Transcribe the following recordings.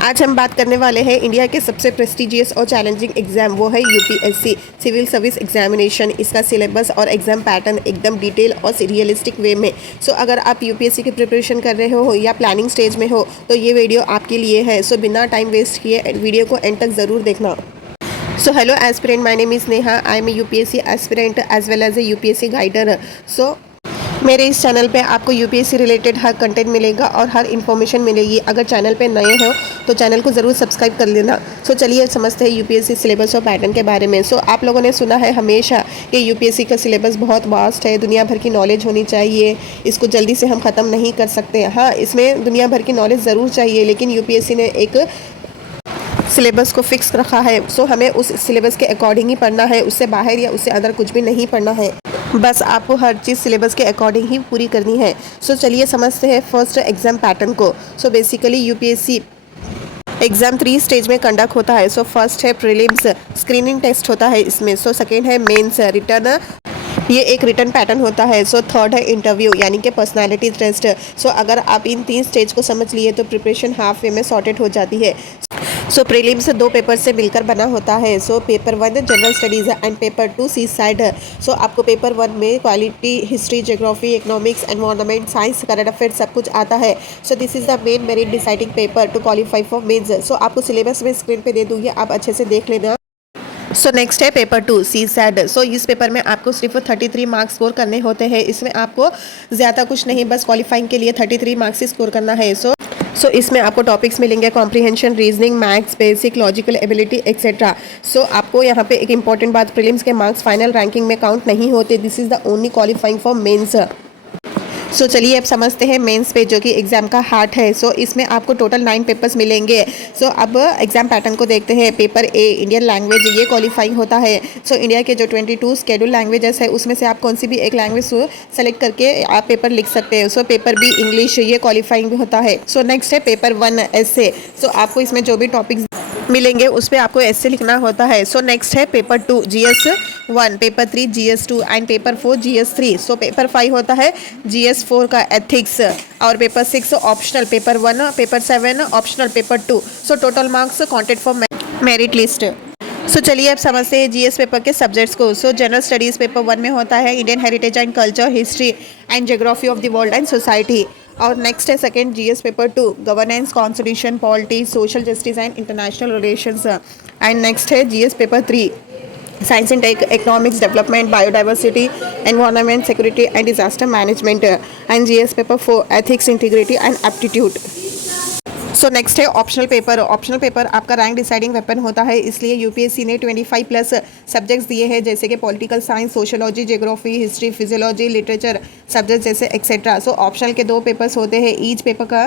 आज हम बात करने वाले हैं इंडिया के सबसे प्रेस्टिजियस और चैलेंजिंग एग्ज़ाम, वो है यूपीएससी सिविल सर्विस एग्जामिनेशन। इसका सिलेबस और एग्ज़ाम पैटर्न एकदम डिटेल और रियलिस्टिक वे में। सो अगर आप यूपीएससी की प्रिपरेशन कर रहे हो या प्लानिंग स्टेज में हो तो ये वीडियो आपके लिए है। सो बिना टाइम वेस्ट किए वीडियो को एंड तक ज़रूर देखना। So hello aspirant, my name is Neha. I am a UPSC aspirant as well as a UPSC guider. So मेरे इस चैनल पे आपको यूपीएससी रिलेटेड हर कंटेंट मिलेगा और हर इन्फॉर्मेशन मिलेगी। अगर चैनल पे नए हो तो चैनल को ज़रूर सब्सक्राइब कर लेना। सो चलिए समझते हैं यूपीएससी सिलेबस और पैटर्न के बारे में। सो आप लोगों ने सुना है हमेशा कि यूपीएससी का सिलेबस बहुत वास्ट है, दुनिया भर की नॉलेज होनी चाहिए, इसको जल्दी से हम ख़त्म नहीं कर सकते। हाँ, इसमें दुनिया भर की नॉलेज ज़रूर चाहिए, लेकिन यूपीएससी ने एक सिलेबस को फिक्स रखा है। सो हमें उस सिलेबस के अकॉर्डिंग ही पढ़ना है, उससे बाहर या उससे अंदर कुछ भी नहीं पढ़ना है। बस आपको हर चीज़ सिलेबस के अकॉर्डिंग ही पूरी करनी है। सो चलिए समझते हैं फर्स्ट एग्ज़ाम पैटर्न को। So basically UPSC exam 3 stage में कंडक्ट होता है। सो फर्स्ट है प्रीलिम्स, स्क्रीनिंग टेस्ट होता है इसमें। सो सेकेंड है मेंस, रिटर्न, ये एक रिटर्न पैटर्न होता है। सो थर्ड है इंटरव्यू यानी कि पर्सनालिटी टेस्ट। सो अगर आप इन 3 स्टेज को समझ लिए तो प्रिपरेशन हाफ वे में सॉर्टेड हो जाती है। सो प्रीलिम्स 2 पेपर से मिलकर बना होता है। So paper 1 general studies and paper 2 CSAT. So आपको पेपर 1 में quality, history, geography, economics, environment, science, current affair सब कुछ आता है। So this is the main merit deciding paper to qualify for mains. So आपको syllabus में screen पे दे दूँगी, आप अच्छे से देख लेना। सो नेक्स्ट है पेपर 2 सी सैड। सो इस पेपर में आपको सिर्फ 33 मार्क्स स्कोर करने होते हैं। इसमें आपको ज़्यादा कुछ नहीं, बस क्वालिफाइंग के लिए 33 मार्क्स ही स्कोर करना है। सो इसमें आपको टॉपिक्स मिलेंगे comprehension, reasoning, maths, basic, logical ability etcetera. So आपको यहाँ पे एक इंपॉर्टेंट बात, प्रीलिम्स के मार्क्स फाइनल रैंकिंग में काउंट नहीं होते। This is the only qualifying for mains. So चलिए अब समझते हैं मेंस पे, जो कि एग्ज़ाम का हार्ट है। सो इसमें आपको टोटल 9 पेपर्स मिलेंगे। सो अब एग्ज़ाम पैटर्न को देखते हैं। पेपर ए इंडियन लैंग्वेज, ये क्वालिफाइंग होता है। सो इंडिया के जो 22 शेड्यूल लैंग्वेजेस है उसमें से आप कौन सी भी एक लैंग्वेज सेलेक्ट करके आप पेपर लिख सकते हो। सो पेपर बी इंग्लिश, ये क्वालिफाइंग होता है। सो नेक्स्ट है पेपर 1 एसे। सो आपको इसमें जो भी टॉपिक्स मिलेंगे उस पर आपको ऐसे लिखना होता है। सो नेक्स्ट है paper 2 GS 1, paper 3 GS 2 and paper 4 GS 3। So paper 5 होता है जीएस 4 का एथिक्स, और paper 6 optional, paper 1, paper 7 optional, paper 2। So total marks counted for merit list. So चलिए अब समझते हैं जीएस पेपर के सब्जेक्ट्स को। सो जनरल स्टडीज़ पेपर 1 में होता है Indian heritage and culture, history and geography of the world and society. और नेक्स्ट है second GS paper 2 governance, constitution, polity, social justice and international relations. And next है GS paper 3 science and tech, economics, development, biodiversity, environment, security and disaster management. And GS paper 4 ethics, integrity and aptitude. So next है optional paper. Optional paper आपका rank deciding weapon होता है, इसलिए UPSC ने 25 plus subjects दिए हैं, जैसे कि political science, sociology, geography, history, physiology, literature subject जैसे एक्सेट्रा। सो ऑप्शनल के 2 पेपर्स होते हैं, ईच पेपर का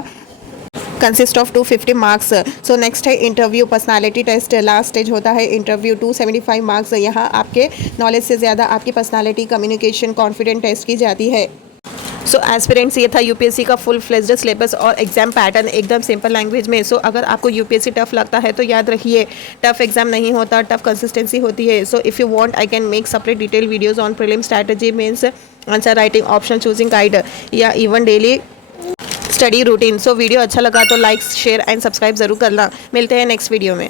consist of 250 marks. So next है interview, personality test, last stage होता है इंटरव्यू, 275 मार्क्स। यहाँ आपके नॉलेज से ज़्यादा आपकी पर्सनालिटी, कम्युनिकेशन, कॉन्फिडेंस टेस्ट की जाती है। सो एस्पिरेंट्स, ये था यूपीएससी का फुल फ्लेज्ड सिलेबस और एग्जाम पैटर्न एकदम सिंपल लैंग्वेज में। सो अगर आपको यूपीएससी टफ लगता है तो याद रखिए, टफ एग्जाम नहीं होता, टफ कंसिस्टेंसी होती है। So if you want I can make separate detail videos on prelim strategy, means answer writing, option choosing guide या even daily study routine. So video अच्छा लगा तो लाइक, शेयर एंड सब्सक्राइब ज़रूर करना। मिलते हैं नेक्स्ट वीडियो में।